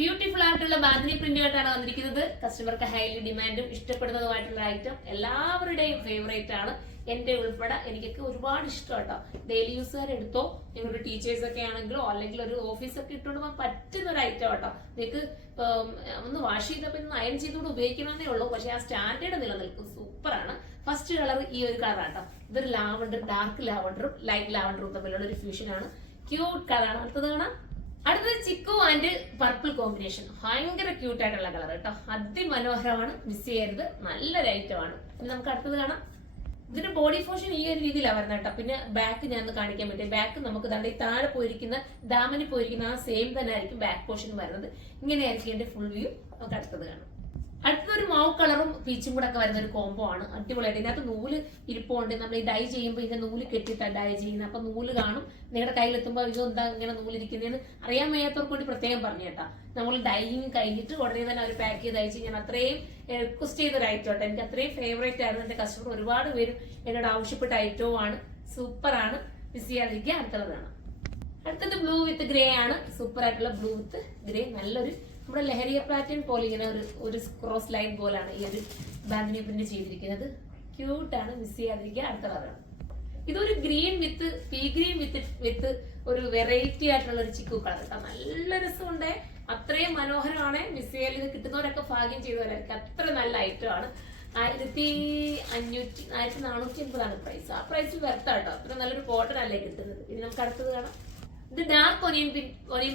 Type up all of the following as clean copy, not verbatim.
Beautiful ആയിട്ടുള്ള ബാന്തിനി പ്രിന്റുമായിട്ടാണ് വന്നിരിക്കുന്നത്. കസ്റ്റമർക്ക് ഹൈലി ഡിമാൻഡും ഇഷ്ടപ്പെടുന്നതുമായിട്ടുള്ള ഐറ്റം, എല്ലാവരുടെയും ഫേവറേറ്റ് ആണ്, എന്റെ ഉൾപ്പെടെ. എനിക്കൊക്കെ ഒരുപാട് ഇഷ്ടം കേട്ടോ. ഡെയിലി യൂസുകാരെടുത്തോ, നിങ്ങളുടെ ടീച്ചേഴ്സ് ഒക്കെ ആണെങ്കിലോ അല്ലെങ്കിൽ ഒരു ഓഫീസൊക്കെ ഇട്ടുകൊണ്ട് പോകാൻ പറ്റുന്ന ഒരു ഐറ്റം കേട്ടോ. നിങ്ങൾക്ക് ഒന്ന് വാഷ് ചെയ്തപ്പോൾ ഒന്ന് അയൺ ചെയ്തുകൊണ്ട് ഉപയോഗിക്കണമെന്നേ ഉള്ളൂ, പക്ഷെ ആ സ്റ്റാൻഡേർഡ് നിലനിൽക്കും. സൂപ്പറാണ്. ഫസ്റ്റ് കളർ ഈ ഒരു കളറാട്ടോ. ഇതൊരു ലാവണ്ടർ, ഡാർക്ക് ലാവണ്ടറും ലൈറ്റ് ലാവണ്ടറും തമ്മിലുള്ള ഒരു ഫ്യൂഷൻ ആണ്. ക്യൂട്ട് കളറാണ്. അടുത്തത് കാണാം. അടുത്തത് ചിക്കു ആൻഡ് പർപ്പിൾ കോമ്പിനേഷൻ. ഭയങ്കര ക്യൂട്ട് ആയിട്ടുള്ള കളർ കേട്ടോ. അതിമനോഹരമാണ്, മിസ് ചെയ്യരുത്. നല്ലൊരു ഐറ്റമാണ്. ഇനി നമുക്ക് അടുത്തത് കാണാം. ഇതിന്റെ ബോഡി പോർഷൻ ഈ ഒരു രീതിയിലാണ് വരുന്നത് കേട്ടോ. പിന്നെ ബാക്ക് ഞാൻ ഒന്ന് കാണിക്കാൻ പറ്റും. ബാക്ക് നമുക്ക് ദാണ്ട് ഈ താഴെ പോയിരിക്കുന്ന ദാമനി പോയിരിക്കുന്ന ആ സെയിം തന്നെ ആയിരിക്കും ബാക്ക് പോർഷൻ വരുന്നത്. ഇങ്ങനെയായിരിക്കും എന്റെ ഫുൾ വ്യൂ. നമുക്ക് അടുത്തത് കാണാം. അടുത്തൊരു മാവ് കളറും പീച്ചും കൂടെ ഒക്കെ വരുന്ന ഒരു കോംബോ ആണ്. അടിപൊളിയായിട്ട് ഇതിനകത്ത് നൂല് ഇരിപ്പുണ്ട്. നമ്മൾ ഈ ഡൈ ചെയ്യുമ്പോൾ ഇതിന്റെ നൂല് കെട്ടിയിട്ടാണ് ഡൈ ചെയ്യുന്നത്. അപ്പൊ നൂല് കാണും. നിങ്ങളുടെ കയ്യിലെത്തുമ്പോൾ ഇത് എന്താ ഇങ്ങനെ നൂലിരിക്കുന്നതെന്ന് അറിയാൻ വയ്യാത്തവർക്ക് വേണ്ടി പ്രത്യേകം പറഞ്ഞു കേട്ടാ. നമ്മൾ ഡൈയിങ് കഴിഞ്ഞിട്ട് ഉടനെ തന്നെ അവർ പാക്ക് ചെയ്ത് അയച്ച് ഞാൻ അത്രയും റിക്വസ്റ്റ് ചെയ്തൊരു ഐറ്റം കേട്ടോ. എനിക്ക് അത്രയും ഫേവറേറ്റ് ആയിരുന്നു. എന്റെ കസ്റ്റമർ ഒരുപാട് പേരും എന്നോട് ആവശ്യപ്പെട്ട ഐറ്റവും ആണ്. സൂപ്പറാണ്, മിസ് ചെയ്യാതിരിക്കുക. അടുത്തത് വേണം. അടുത്തത് ബ്ലൂ വിത്ത് ഗ്രേ ആണ്. സൂപ്പർ ആയിട്ടുള്ള ബ്ലൂ വിത്ത് ഗ്രേ. നല്ലൊരു നമ്മുടെ ലഹരിയ പാറ്റേൺ പോലെ ഇങ്ങനെ ഒരു ക്രോസ് ലൈൻ പോലാണ് ഈ ഒരു ബാന്തിനി പ്രിന്റ് ചെയ്തിരിക്കുന്നത്. ക്യൂട്ടാണ്, മിസ് ചെയ്യാതിരിക്കുക. അടുത്ത കളറാണ്. ഇതൊരു ഗ്രീൻ വിത്ത് പീ ഗ്രീൻ വിത്ത് ഒരു വെറൈറ്റി ആയിട്ടുള്ള ഒരു ചിക്കു കളർ കേട്ടോ. നല്ല രസമുണ്ട്, അത്രയും മനോഹരമാണ്. മിസ് ചെയ്യാൻ ഇത് കിട്ടുന്നവരൊക്കെ ഭാഗ്യം ചെയ്തവരൊക്കെ അത്ര നല്ല ഐറ്റം ആണ്. 1480 പ്രൈസ്. ആ പ്രൈസിൽ വരത്താട്ടോ. അത്ര നല്ലൊരു കോട്ടൺ അല്ലേ കിട്ടുന്നത്. ഇനി നമുക്ക് അടുത്തത് കാണാം. ഇത് dark onion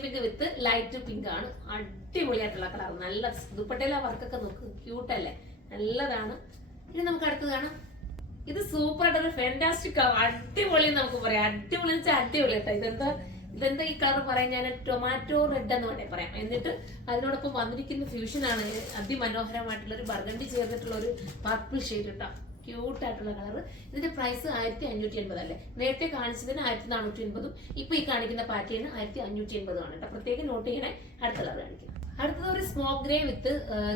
pink with light pink ആണ്. അടിപൊളിയായിട്ടുള്ള കളർ. നല്ല ദുപ്പട്ടയിലെ വർക്കൊക്കെ നോക്ക്, ക്യൂട്ടല്ലേ, നല്ലതാണ്. ഇനി നമുക്ക് അടുത്തത് കാണാം. ഇത് സൂപ്പർ ആയിട്ടൊരു ഫാന്റാസ്റ്റിക് കളർ. അടിപൊളി നമുക്ക് പറയാം. അടിപൊളി വെച്ചാൽ അടിപൊളി കേട്ടോ. ഇതെന്താ ഈ കളർ പറയാൻ, ഞാൻ ടൊമാറ്റോ റെഡ് എന്ന് വേണേ പറയാം. എന്നിട്ട് അതിനോടൊപ്പം വന്നിരിക്കുന്ന ഫ്യൂഷൻ ആണ് അതിമനോഹരമായിട്ടുള്ള ഒരു ബർഗണ്ടി ചേർന്നിട്ടുള്ള ഒരു പർപ്പിൾ ഷെയ്ഡ് കേട്ടോ. ക്യൂട്ട് ആയിട്ടുള്ള കളർ. ഇതിന്റെ പ്രൈസ് 1580 അല്ലേ. നേരത്തെ കാണിച്ചതിന് 1480, ഇപ്പൊ ഈ കാണിക്കുന്ന പാറ്റേൺ 1580 ആണ് കേട്ടോ. പ്രത്യേകം നോട്ട് ചെയ്യണേ. അടുത്ത കളർ കാണിക്കാം. അടുത്തത് ഒരു സ്മോക്ക് ഗ്രേ വിത്ത്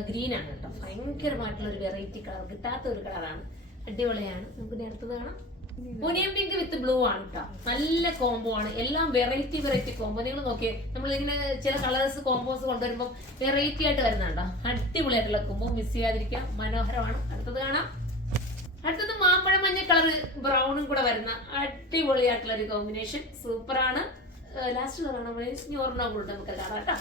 ഗ്രീൻ ആണ് കേട്ടോ. ഭയങ്കരമായിട്ടുള്ള ഒരു വെറൈറ്റി കളർ, കിട്ടാത്ത ഒരു കളറാണ്. അടിപൊളിയാണ്. നമുക്ക് അടുത്തത് കാണാം. ഒനിയൻ പിങ്ക് വിത്ത് ബ്ലൂ ആണ് കേട്ടോ. നല്ല കോംബോ ആണ്. എല്ലാം വെറൈറ്റി കോംബോ. നിങ്ങൾ നോക്കിയേ, നമ്മളിങ്ങനെ ചില കളേഴ്സ് കോംബോസ് കൊണ്ടുവരുമ്പോൾ വെറൈറ്റി ആയിട്ട് വരുന്നുണ്ടോ. അടിപൊളിയായിട്ടുള്ള കോംബോ, മിസ് ചെയ്യാതിരിക്കാം. മനോഹരമാണ്. അടുത്തത് കാണാം. അടുത്തത് മാമ്പഴ മഞ്ഞ കളർ ബ്രൗണും കൂടെ വരുന്ന അടിപൊളിയായിട്ടുള്ള ഒരു കോമ്പിനേഷൻ. സൂപ്പറാണ്. ലാസ്റ്റ് കളറാണ് ഓർമ്മകളുണ്ട്, നമുക്ക് കാണാം കേട്ടോ.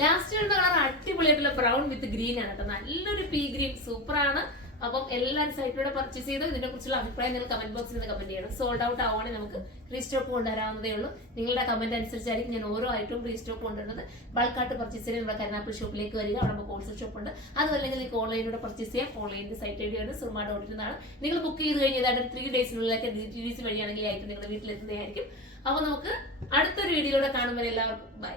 ലാസ്റ്റ് കളർ അടിപൊളിയായിട്ടുള്ള ബ്രൗൺ വിത്ത് ഗ്രീൻ ആണ് കേട്ടോ. നല്ലൊരു പീ ഗ്രീൻ. സൂപ്പറാണ്. അപ്പം എല്ലാവരും സൈറ്റിലൂടെ പർച്ചേസ് ചെയ്ത് ഇതിനെ കുറിച്ചുള്ള അഭിപ്രായം നിങ്ങൾ കമന്റ് ബോക്സിൽ നിന്ന് കമന്റ് ചെയ്യണം. സോൾഡ് ഔട്ട് ആവുകയാണെങ്കിൽ നമുക്ക് റീസ്റ്റോക്ക് കൊണ്ടുവരാവുന്നതേ ഉള്ളൂ. നിങ്ങളുടെ കമന്റ് അനുസരിച്ചായിരിക്കും ഞാൻ ഓരോ ഐറ്റവും റീസ്റ്റോക്ക് കൊണ്ടുവരുന്നത്. ബൾക്കായിട്ട് പർച്ചേസ് ചെയ്യാൻ നമ്മുടെ കരുനാഗപ്പള്ളി ഷോപ്പിലേക്ക് വരിക. അവിടെ നമുക്ക് ഹോൾസെയിൽ ഷോപ്പ് ഉണ്ട്. അതുമല്ലെങ്കിൽ നിങ്ങൾക്ക് ഓൺലൈനിലൂടെ പർച്ചേസ് ചെയ്യാം. ഓൺലൈനിന്റെ സൈറ്റ് ഐഡിയാണ് സുർമ.in. നിങ്ങൾ ബുക്ക് ചെയ്ത് കഴിഞ്ഞാൽ ഏതാണ്ട് 3 ഡേയ്സിനുള്ളിലേക്ക് DTDC വഴിയാണെങ്കിൽ ഐറ്റം നിങ്ങളുടെ വീട്ടിലെത്തുന്നതായിരിക്കും. അപ്പൊ നമുക്ക് അടുത്തൊരു വീഡിയോയിലൂടെ കാണുമ്പോൾ എല്ലാവർക്കും ബൈ.